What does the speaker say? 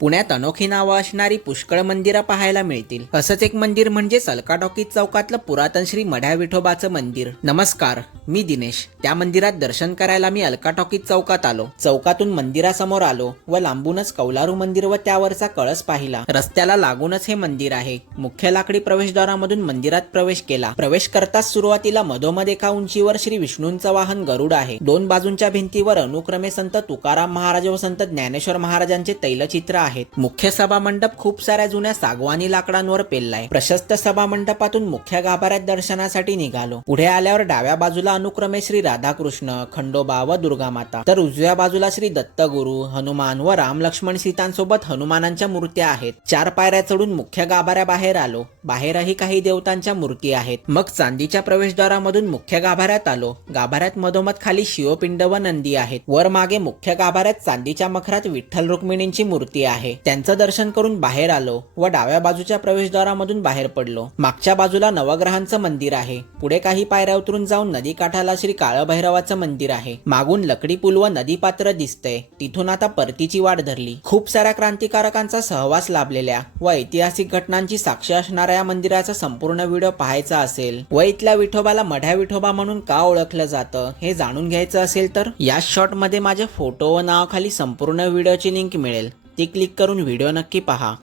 पुण्यात अनोखी नावं असणारी पुष्कळ मंदिरं पाहायला मिळतील. असंच एक मंदिर म्हणजे सलका टॉकीज चौकातलं पुरातन श्री मढ्या विठोबाचं मंदिर. नमस्कार मी दिनेश. त्या मंदिरात दर्शन करायला मी अलका टॉकीज चौकात आलो. चौकातून मंदिरासमोर आलो व लांबूनच कौलारू मंदिर व त्यावरचा कळस पाहिला. रस्त्याला लागूनच हे मंदिर आहे. मुख्य लाकडी प्रवेशद्वारामधून मंदिरात प्रवेश केला. प्रवेश करताच सुरुवातीला मधोमध एका उंचीवर श्री विष्णूंचं वाहन गरुड आहे. दोन बाजूंच्या भिंतीवर अनुक्रमे संत तुकाराम महाराज व संत ज्ञानेश्वर महाराजांचे तैलचित्र आहेत. मुख्य सभा मंडप खूप साऱ्या जुन्या सागवानी लाकडांवर पेललाय. प्रशस्त सभा मंडपातून मुख्य गाभाऱ्यात दर्शनासाठी निघालो. पुढे आल्यावर डाव्या बाजूला अनुक्रमे श्री राधाकृष्ण खंडोबा व दुर्गा माता तर उजव्या बाजूला श्री दत्तगुरु हनुमान व राम लक्ष्मण सीतांसोबत हनुमानांच्या मूर्त्या आहेत. चार पायऱ्या चढून मुख्य गाभाऱ्याबाहेर आलो. बाहेरही काही देवतांच्या मूर्ती आहेत. मग चांदीच्या प्रवेशद्वारामधून मुख्य गाभाऱ्यात आलो. गाभाऱ्यात मधोमध खाली शिवपिंड व नंदी आहेत. वर मागे मुख्य गाभाऱ्यात चांदीच्या मखरात विठ्ठल रुक्मिणींची मूर्ती आहे. त्यांचं दर्शन करून बाहेर आलो व डाव्या बाजूच्या प्रवेशद्वारामधून बाहेर पडलो. मागच्या बाजूला नवग्रहांचं मंदिर आहे. पुढे काही पायऱ्या उतरून जाऊन नदी काठाला श्री काळभैरवाचं मंदिर आहे. मागून लकडी पूल व नदी पात्र दिसतंय. तिथून आता परतीची वाट धरली. खूप साऱ्या क्रांतिकारकांचा सहवास लाभलेल्या व ऐतिहासिक घटनांची साक्ष असणाऱ्या या मंदिराचा संपूर्ण व्हिडिओ पाहायचा असेल व इथल्या विठोबाला मढ्या विठोबा म्हणून का ओळखलं जातं हे जाणून घ्यायचं असेल तर या शॉर्टमध्ये माझ्या फोटो व नावाखाली संपूर्ण व्हिडिओची लिंक मिळेल. ती क्लिक करून व्हिडिओ नक्की पहा.